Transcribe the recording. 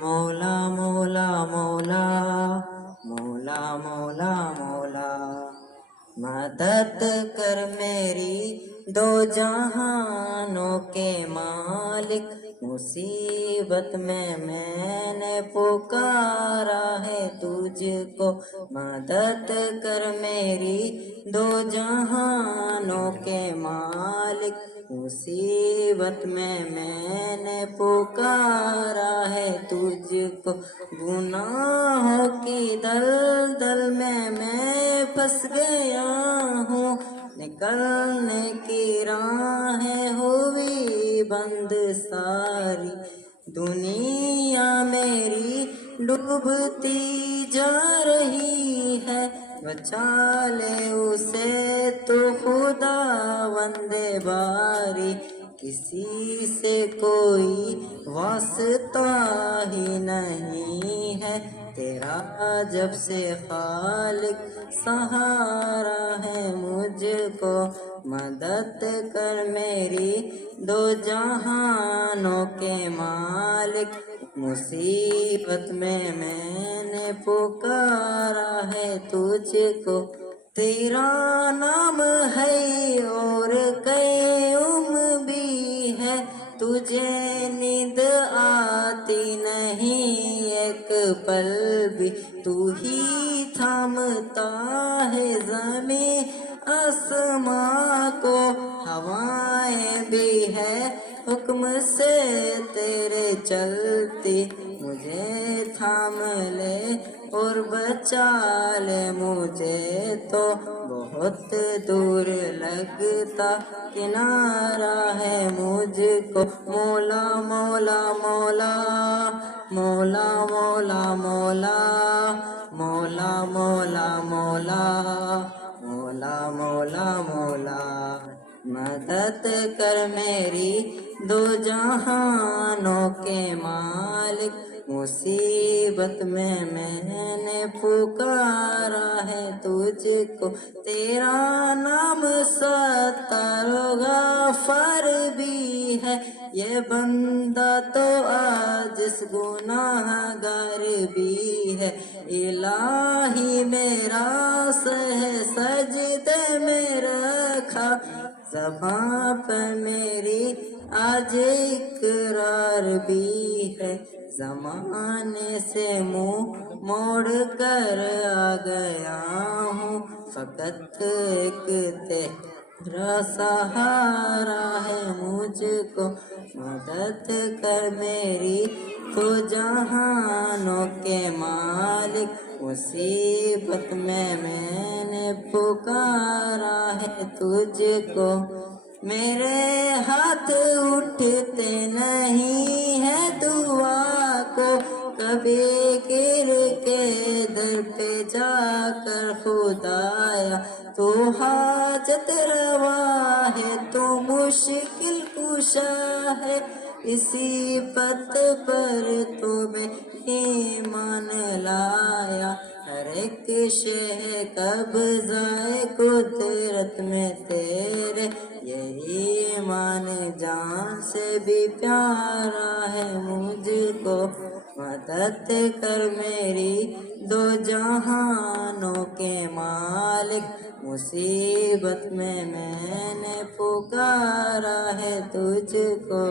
مولا مولا مولا مولا مولا مولا مدد کر میری دو جہانوں کے مالک، مصیبت میں نے پکارا ہے تجھ کو، مدد کر میری دو جہانوں کے مالک، مصیبت میں نے پکارا ہے تجھ کو، گناہوں کی دلدل میں پھنس گیا ہوں، نکلنے کی راہیں ہوئی بند ساری، دنیا میری ڈوبتی جا رہی ہے، بچا لے اسے تو خدا وندے باری، کسی سے کوئی واسطہ ہی نہیں ہے، تیرا جب سے خالق سہارا ہے مجھ کو، مدد کر میری دو جہانوں کے مالک، مصیبت میں نے پکارا ہے تجھ کو، تیرا نام ہے اور قیوم بھی ہے، تجھے نیند آتی نہیں ایک پل بھی، تو ہی تھامتا ہے زمین آسماں کو، ہوائیں بھی ہے حکم سے تیرے چلتی، مجھے تھام لے اور بچا لے مجھے تو بہت دور لگتا کنارہ ہے مجھ کو، مولا مولا مولا مولا مولا مولا مولا مولا مولا مولا مولا مولا مدد کر میری دو جہانوں کے مالک، مصیبت میں نے پکارا ہے تجھ کو، تیرا نام ستار و غفار بھی ہے، یہ بندہ تو عاجز گناہ گار بھی ہے، الہی میرا سہ سجدے میں رکھا، زباں پر میری آج اقرار بھی ہے، زمانے سے منہ موڑ کر آ گیا ہوں، فقط ایک تیرا سہارا ہے مجھ کو، مدد کر میری تو جہانوں کے مالک، مصیبت میں نے پکارا ہے تجھ کو، میرے ہاتھ اٹھتے نہیں ہے دعا کو، کبھی گر کے در پہ جا کر خدایا، تو حاجت روا ہے تو مشکل کشا ہے، اسی پت پر تو میں ایمان لایا، ہر ایک شے قبضہ قدرت میں تیرے، یہی ایمان جان سے بھی پیارا ہے مجھ کو، مدد کر میری دو جہانوں کے مالک، مصیبت میں نے پکارا ہے تجھ کو۔